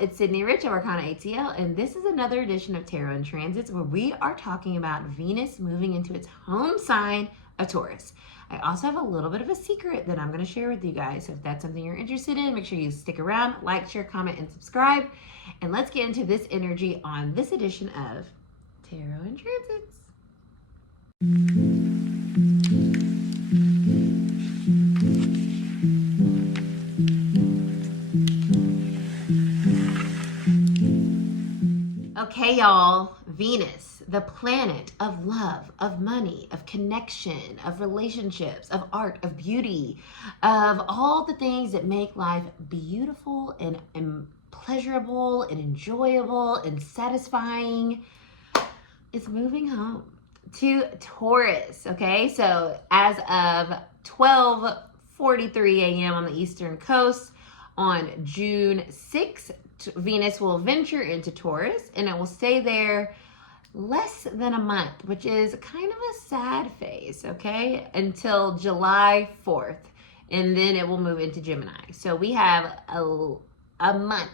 It's Cidnee Rich of Arcana ATL, and this is another edition of Tarot and Transits where we are talking about Venus moving into its home sign of Taurus. I also have a little bit of a secret that I'm going to share with you guys. So if that's something you're interested in, make sure you stick around, like, share, comment, and subscribe. And let's get into this energy on this edition of Tarot and Transits. Okay, y'all, Venus, the planet of love, of money, of connection, of relationships, of art, of beauty, of all the things that make life beautiful and pleasurable and enjoyable and satisfying, is moving home to Taurus, okay? So as of 12:43 a.m. on the Eastern Coast on June 6th, Venus will venture into Taurus and it will stay there less than a month, which is kind of a sad phase, okay, until July 4th, and then it will move into Gemini. So we have a month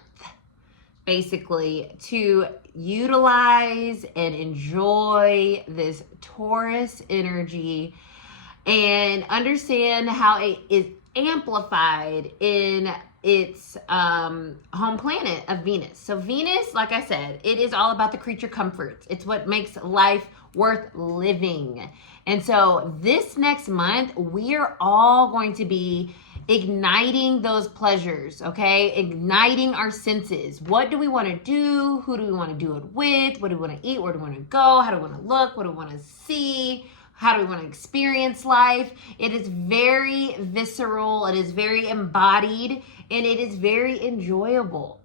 basically to utilize and enjoy this Taurus energy and understand how it is amplified in its home planet of Venus. So Venus, like I said, it is all about the creature comforts. It's what makes life worth living. And so this next month, we are all going to be igniting those pleasures, okay? Igniting our senses. What do we want to do? Who do we want to do it with? What do we want to eat? Where do we want to go? How do we want to look? What do we want to see? How do we want to experience life? It is very visceral. It is very embodied. And it is very enjoyable.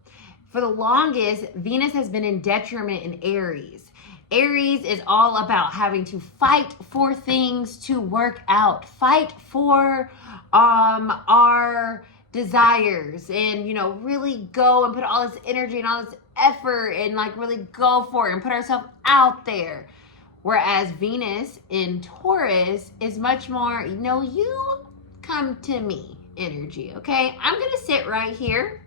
For the longest, Venus has been in detriment in Aries. Aries is all about having to fight for things to work out. Fight for our desires and, really go and put all this energy and all this effort and really go for it and put ourselves out there. Whereas Venus in Taurus is much more, you come to me energy, okay? I'm going to sit right here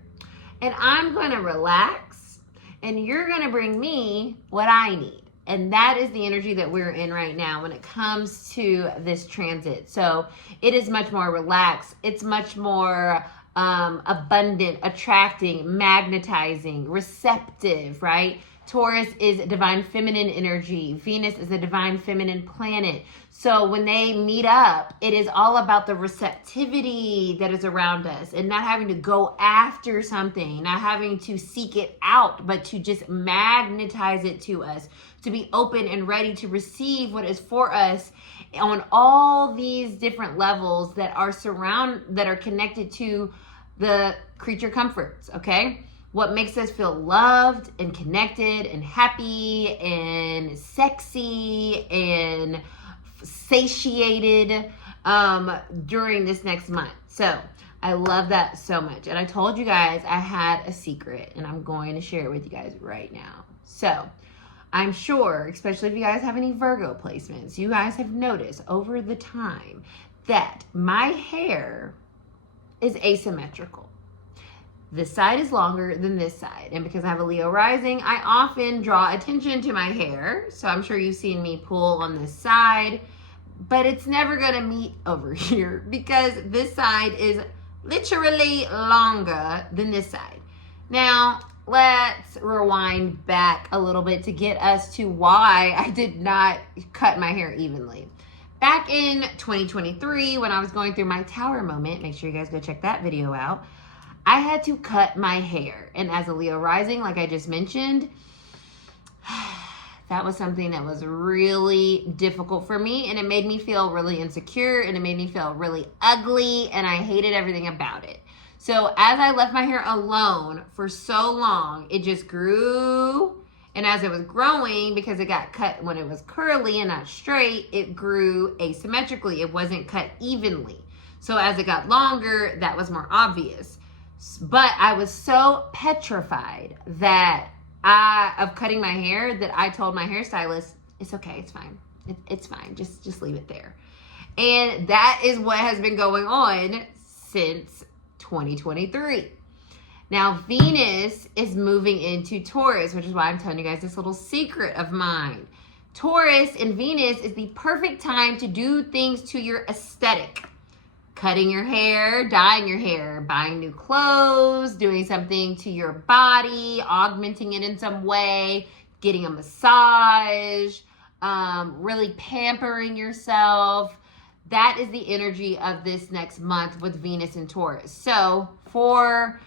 and I'm going to relax and you're going to bring me what I need. And that is the energy that we're in right now when it comes to this transit. So it is much more relaxed. It's much more abundant, attracting, magnetizing, receptive, right? Taurus is divine feminine energy. Venus is a divine feminine planet. So when they meet up, it is all about the receptivity that is around us and not having to go after something, not having to seek it out, but to just magnetize it to us, to be open and ready to receive what is for us on all these different levels that are connected to the creature comforts, okay? What makes us feel loved and connected and happy and sexy and satiated during this next month. So I love that so much. And I told you guys I had a secret and I'm going to share it with you guys right now. So I'm sure, especially if you guys have any Virgo placements, you guys have noticed over the time that my hair is asymmetrical. This side is longer than this side. And because I have a Leo rising, I often draw attention to my hair. So I'm sure you've seen me pull on this side, but it's never gonna meet over here because this side is literally longer than this side. Now, let's rewind back a little bit to get us to why I did not cut my hair evenly. Back in 2023, when I was going through my Tower moment, make sure you guys go check that video out, I had to cut my hair. And as a Leo rising, like I just mentioned, that was something that was really difficult for me. And it made me feel really insecure and it made me feel really ugly. And I hated everything about it. So as I left my hair alone for so long, it just grew. And as it was growing, because it got cut when it was curly and not straight, it grew asymmetrically. It wasn't cut evenly. So as it got longer, that was more obvious. But I was so petrified of cutting my hair that I told my hairstylist, it's okay, it's fine. It's fine, just leave it there. And that is what has been going on since 2023. Now, Venus is moving into Taurus, which is why I'm telling you guys this little secret of mine. Taurus and Venus is the perfect time to do things to your aesthetic. Cutting your hair, dyeing your hair, buying new clothes, doing something to your body, augmenting it in some way, getting a massage, really pampering yourself. That is the energy of this next month with Venus and Taurus. So for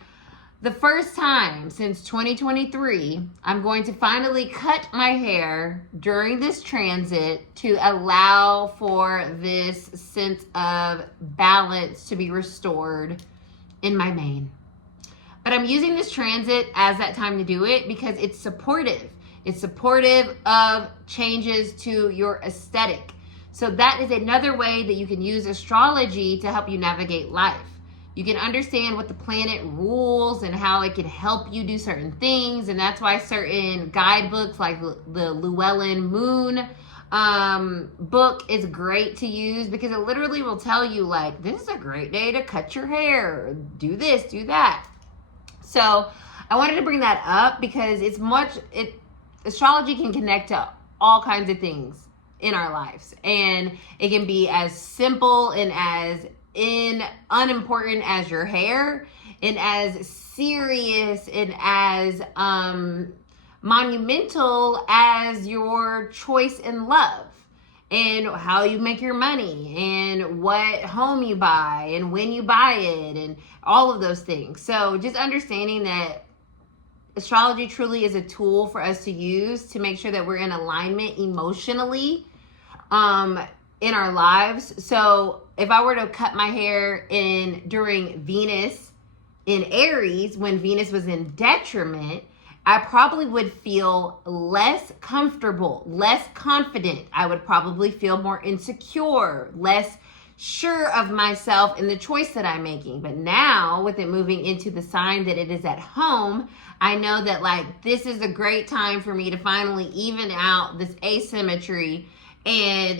the first time since 2023, I'm going to finally cut my hair during this transit to allow for this sense of balance to be restored in my mane. But I'm using this transit as that time to do it because it's supportive. It's supportive of changes to your aesthetic. So that is another way that you can use astrology to help you navigate life. You can understand what the planet rules and how it can help you do certain things. And that's why certain guidebooks like the Llewellyn Moon book is great to use, because it literally will tell you, like, this is a great day to cut your hair, do this, do that. So I wanted to bring that up because astrology can connect to all kinds of things in our lives. And it can be as simple and as unimportant as your hair, and as serious and as monumental as your choice in love, and how you make your money, and what home you buy, and when you buy it, and all of those things. So just understanding that astrology truly is a tool for us to use to make sure that we're in alignment emotionally in our lives. So if I were to cut my hair during Venus in Aries, when Venus was in detriment, I probably would feel less comfortable, less confident. I would probably feel more insecure, less sure of myself in the choice that I'm making. But now, with it moving into the sign that it is at home, I know that, like, this is a great time for me to finally even out this asymmetry and,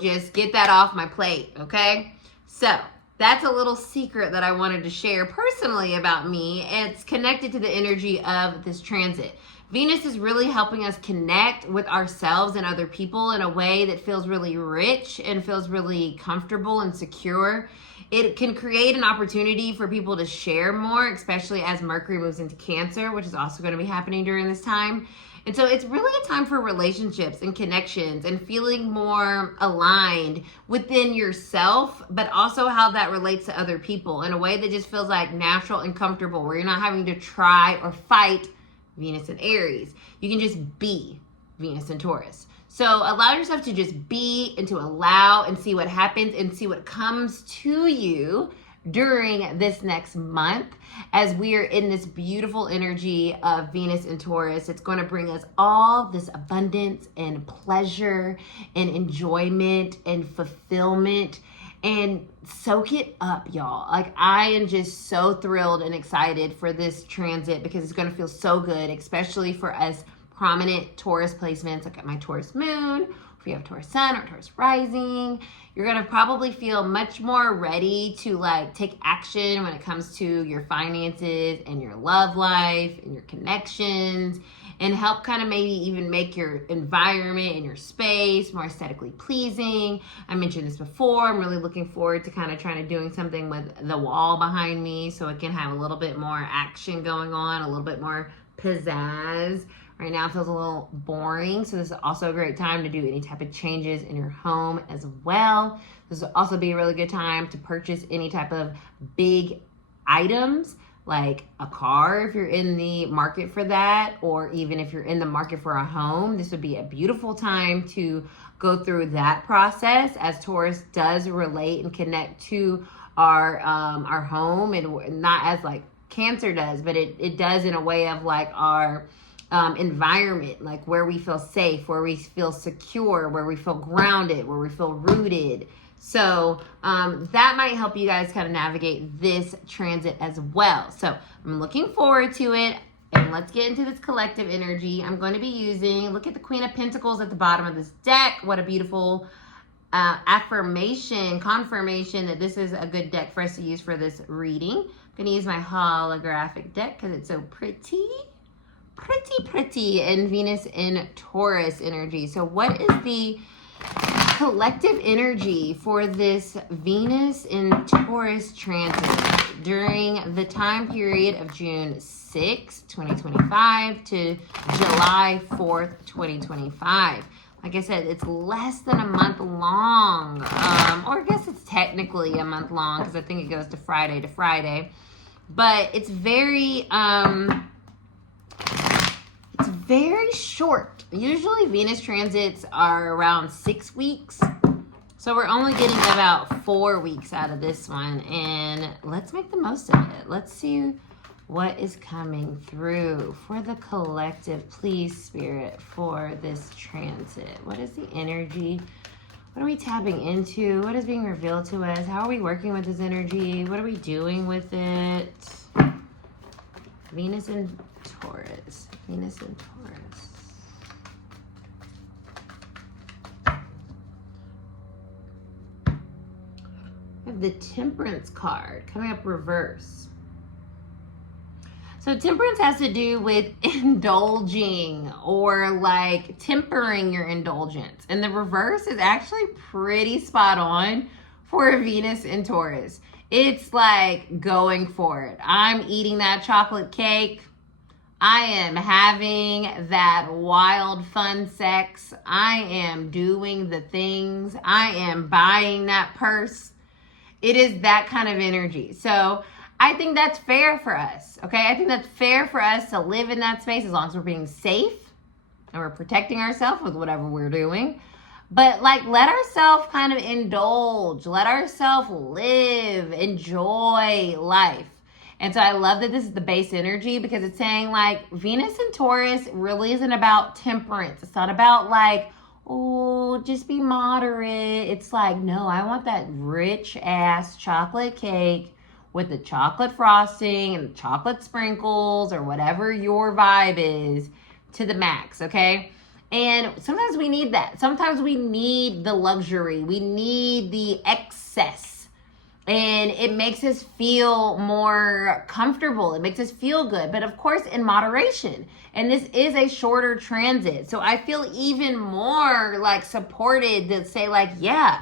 just get that off my plate, okay? So that's a little secret that I wanted to share personally about me. It's connected to the energy of this transit. Venus is really helping us connect with ourselves and other people in a way that feels really rich and feels really comfortable and secure. It can create an opportunity for people to share more, especially as Mercury moves into Cancer, which is also going to be happening during this time. And so it's really a time for relationships and connections and feeling more aligned within yourself, but also how that relates to other people in a way that just feels like natural and comfortable, where you're not having to try or fight Venus and Aries. You can just be Venus and Taurus. So allow yourself to just be and to allow and see what happens and see what comes to you during this next month, as we are in this beautiful energy of Venus and Taurus. It's going to bring us all this abundance and pleasure and enjoyment and fulfillment. And soak it up, y'all. Like, I am just so thrilled and excited for this transit because it's going to feel so good, especially for us prominent Taurus placements, like at my Taurus moon, if you have Taurus sun or Taurus rising. You're going to probably feel much more ready to, like, take action when it comes to your finances and your love life and your connections, and help kind of maybe even make your environment and your space more aesthetically pleasing. I mentioned this before. I'm really looking forward to kind of trying to doing something with the wall behind me so it can have a little bit more action going on, a little bit more pizzazz. Right now it feels a little boring, so this is also a great time to do any type of changes in your home as well. This will also be a really good time to purchase any type of big items, like a car if you're in the market for that, or even if you're in the market for a home. This would be a beautiful time to go through that process, as Taurus does relate and connect to our home, and not as like Cancer does, but it does in a way of like our environment, like where we feel safe, where we feel secure, where we feel grounded, where we feel rooted. So that might help you guys kind of navigate this transit as well. So I'm looking forward to it. And let's get into this collective energy. I'm going to be using, look at the Queen of Pentacles at the bottom of this deck. What a beautiful affirmation, confirmation that this is a good deck for us to use for this reading. Gonna use my holographic deck because it's so pretty. Pretty. And Venus in Taurus energy. So what is the collective energy for this Venus in Taurus transit during the time period of June 6th, 2025 to July 4th, 2025? Like I said, it's less than a month long, or I guess it's technically a month long because I think it goes to Friday, but it's very short. Usually Venus transits are around 6 weeks. So we're only getting about 4 weeks out of this one. And let's make the most of it. Let's see what is coming through for the collective. Please, Spirit, for this transit. What is the energy? What are we tapping into? What is being revealed to us? How are we working with this energy? What are we doing with it? Venus in Taurus. Venus in Taurus. We have the Temperance card coming up reverse. So temperance has to do with indulging or like tempering your indulgence. And the reverse is actually pretty spot on for Venus in Taurus. It's like going for it. I'm eating that chocolate cake. I am having that wild fun sex. I am doing the things. I am buying that purse. It is that kind of energy. So I think that's fair for us, okay? I think that's fair for us to live in that space as long as we're being safe and we're protecting ourselves with whatever we're doing. But like, let ourselves kind of indulge, let ourselves live, enjoy life. And so I love that this is the base energy because it's saying like Venus and Taurus really isn't about temperance. It's not about like, oh, just be moderate. It's like, no, I want that rich ass chocolate cake with the chocolate frosting and the chocolate sprinkles or whatever your vibe is to the max, okay? And sometimes we need that. Sometimes we need the luxury. We need the excess. And it makes us feel more comfortable. It makes us feel good. But of course, in moderation. And this is a shorter transit. So I feel even more like supported to say like, yeah,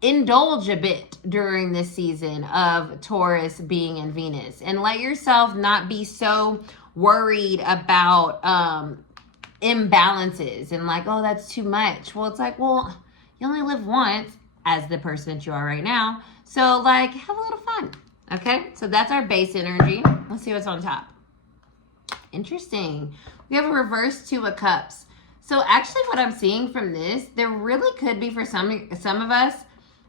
indulge a bit during this season of Taurus being in Venus. And let yourself not be so worried about imbalances and like, oh, that's too much. Well, it's like, well, you only live once as the person that you are right now. So like, have a little fun. Okay, so that's our base energy. Let's see what's on top. Interesting. We have a reverse Two of Cups. So actually what I'm seeing from this, there really could be for some of us,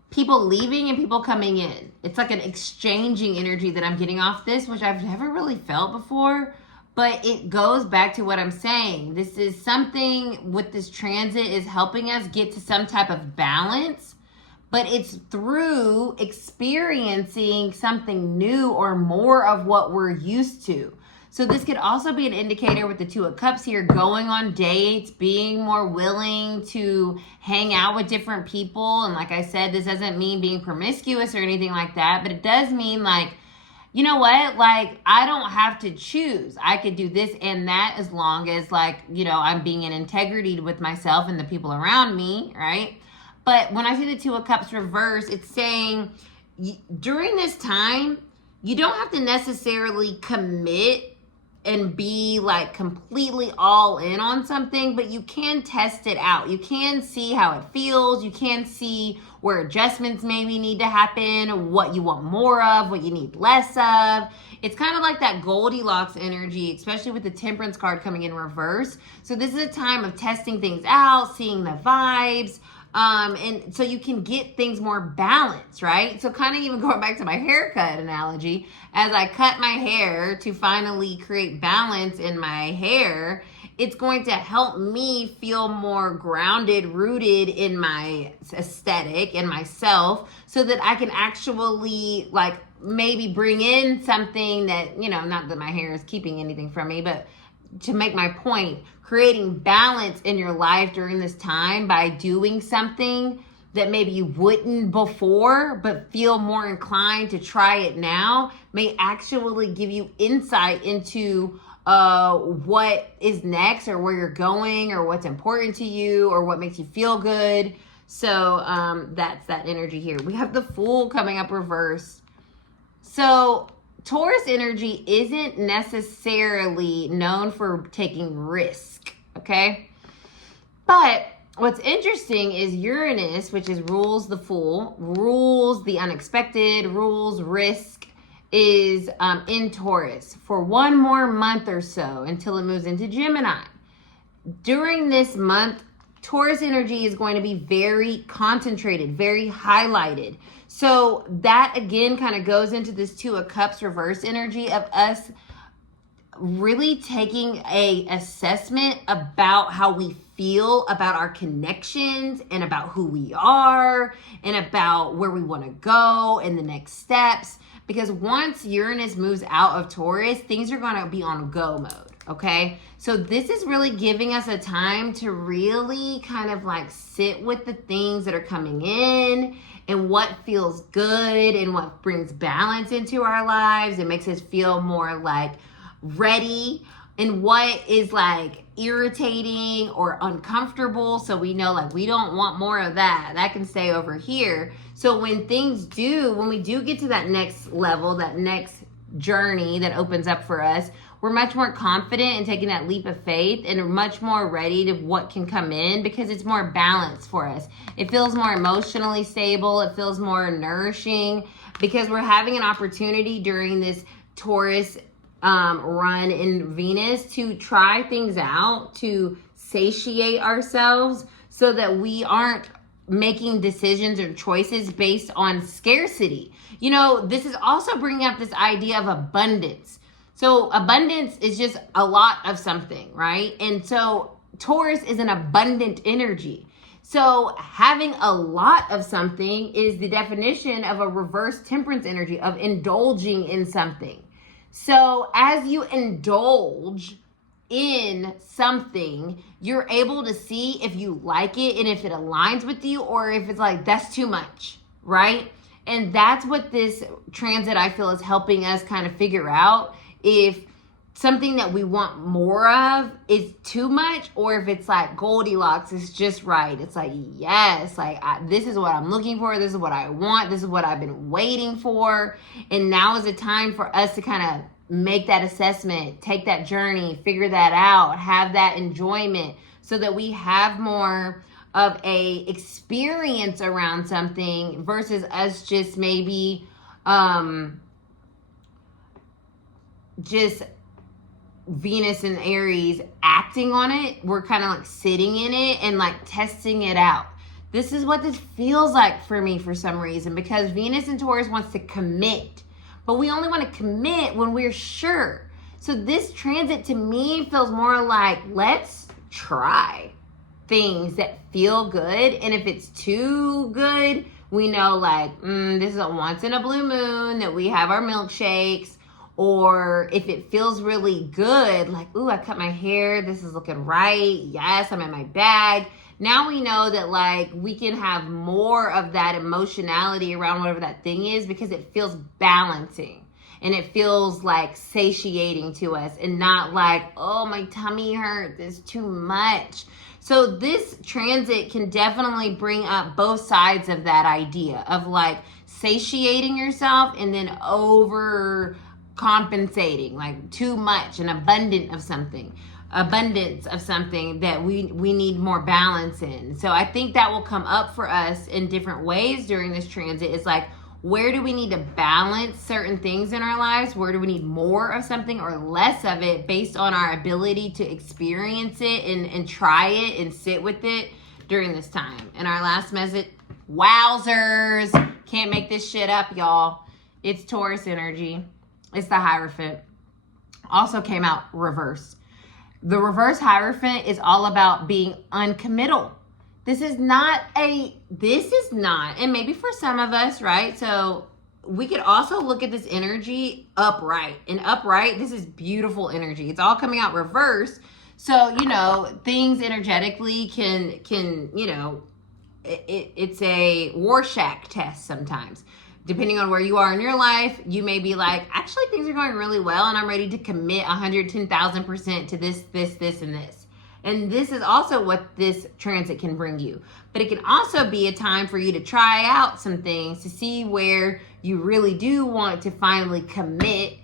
people leaving and people coming in. It's like an exchanging energy that I'm getting off this, which I've never really felt before. But it goes back to what I'm saying. This is something with this transit is helping us get to some type of balance. But it's through experiencing something new or more of what we're used to. So this could also be an indicator with the Two of Cups here, going on dates, being more willing to hang out with different people. And like I said, this doesn't mean being promiscuous or anything like that, but it does mean like, you know what? Like, I don't have to choose. I could do this and that as long as like, you know, I'm being in integrity with myself and the people around me, right? But when I see the Two of Cups reverse, it's saying during this time, you don't have to necessarily commit and be like completely all in on something, but you can test it out. You can see how it feels. You can see where adjustments maybe need to happen, what you want more of, what you need less of. It's kind of like that Goldilocks energy, especially with the Temperance card coming in reverse. So this is a time of testing things out, seeing the vibes, and so you can get things more balanced, right? So kind of even going back to my haircut analogy, as I cut my hair to finally create balance in my hair, it's going to help me feel more grounded, rooted in my aesthetic and myself so that I can actually like maybe bring in something that, you know, not that my hair is keeping anything from me, but to make my point, creating balance in your life during this time by doing something that maybe you wouldn't before, but feel more inclined to try it now, may actually give you insight into what is next, or where you're going, or what's important to you, or what makes you feel good. So that's that energy here. We have the Fool coming up reversed. So Taurus energy isn't necessarily known for taking risk, okay? But what's interesting is Uranus, which rules the Fool, rules the unexpected, rules risk, is in Taurus for one more month or so until it moves into Gemini. During this month, Taurus energy is going to be very concentrated, very highlighted. So that again kind of goes into this Two of Cups reverse energy of us really taking a assessment about how we feel about our connections and about who we are and about where we want to go and the next steps. Because once Uranus moves out of Taurus, things are going to be on go mode. Okay, so this is really giving us a time to really kind of like sit with the things that are coming in and what feels good and what brings balance into our lives. It makes us feel more like ready, and what is like irritating or uncomfortable. So we know like we don't want more of that. That can stay over here. So when we do get to that next level, that next journey that opens up for us, we're much more confident in taking that leap of faith and much more ready to what can come in, because it's more balanced for us. It feels more emotionally stable. It feels more nourishing because we're having an opportunity during this Taurus run in Venus to try things out, to satiate ourselves so that we aren't making decisions or choices based on scarcity. You know, this is also bringing up this idea of abundance. So abundance is just a lot of something, right? And so Taurus is an abundant energy. So having a lot of something is the definition of a reverse temperance energy, of indulging in something. So as you indulge in something, you're able to see if you like it and if it aligns with you, or if it's like, that's too much, right? And that's what this transit, I feel, is helping us kind of figure out, if something that we want more of is too much, or if it's like Goldilocks, is just right. It's like, yes, like this is what I'm looking for. This is what I want. This is what I've been waiting for. And now is the time for us to kind of make that assessment, take that journey, figure that out, have that enjoyment, so that we have more of a experience around something versus us just maybe just Venus and Aries acting on it. We're kind of like sitting in it and like testing it out. This is what this feels like for me for some reason, because Venus and Taurus wants to commit, but we only want to commit when we're sure. So this transit to me feels more like, let's try things that feel good. And if it's too good, we know like, this is a once in a blue moon that we have our milkshakes. Or if it feels really good, like, ooh, I cut my hair, this is looking right, yes, I'm in my bag. Now we know that like we can have more of that emotionality around whatever that thing is, because it feels balancing and it feels like satiating to us, and not like, oh, my tummy hurts, it's too much. So this transit can definitely bring up both sides of that idea of like satiating yourself and then compensating, like too much, an abundance of something that we need more balance in. So I think that will come up for us in different ways during this transit. It's like, where do we need to balance certain things in our lives? Where do we need more of something or less of it, based on our ability to experience it and try it and sit with it during this time. And our last message, wowzers, can't make this shit up, y'all. It's Taurus energy. It's the Hierophant. Also came out reverse. The reverse Hierophant is all about being uncommittal. This is not, and maybe for some of us, right? So we could also look at this energy upright. And upright, this is beautiful energy. It's all coming out reverse. So, things energetically can, it's a Rorschach test sometimes. Depending on where you are in your life, you may be like, actually things are going really well and I'm ready to commit 110,000% to this, and this. And this is also what this transit can bring you. But it can also be a time for you to try out some things to see where you really do want to finally commit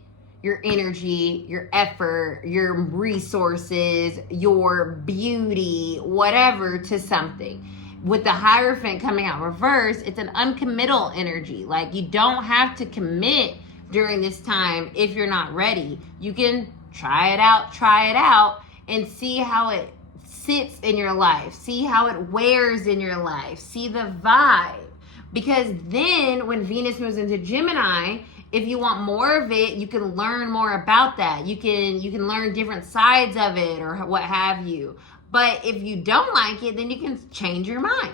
your energy, your effort, your resources, your beauty, whatever, to something. With the Hierophant coming out reverse, it's an uncommittal energy. Like, you don't have to commit during this time if you're not ready. You can try it out, and see how it sits in your life. See how it wears in your life. See the vibe. Because then when Venus moves into Gemini, if you want more of it, you can learn more about that. You can learn different sides of it or what have you. But if you don't like it, then you can change your mind.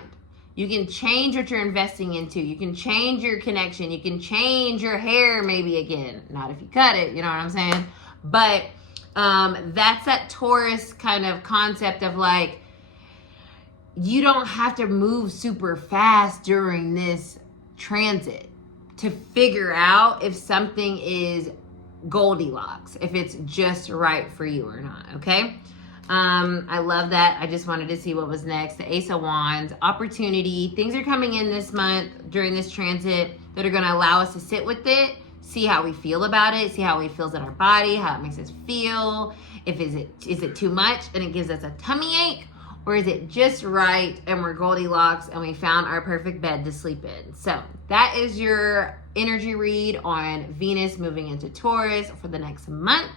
You can change what you're investing into. You can change your connection. You can change your hair maybe again. Not if you cut it, you know what I'm saying? But that's that Taurus kind of concept of like, you don't have to move super fast during this transit to figure out if something is Goldilocks, if it's just right for you or not, okay? I love that. I just wanted to see what was next. The Ace of Wands, opportunity. Things are coming in this month during this transit that are going to allow us to sit with it, see how we feel about it, see how it feels in our body, how it makes us feel. Is it too much and it gives us a tummy ache? Or is it just right and we're Goldilocks and we found our perfect bed to sleep in? So that is your energy read on Venus moving into Taurus for the next month.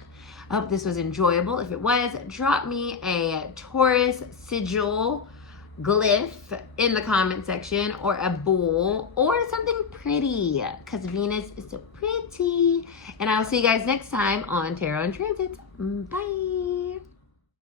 I hope this was enjoyable. If it was, drop me a Taurus sigil glyph in the comment section, or a bull, or something pretty, because Venus is so pretty. And I will see you guys next time on Tarot and Transits. Bye.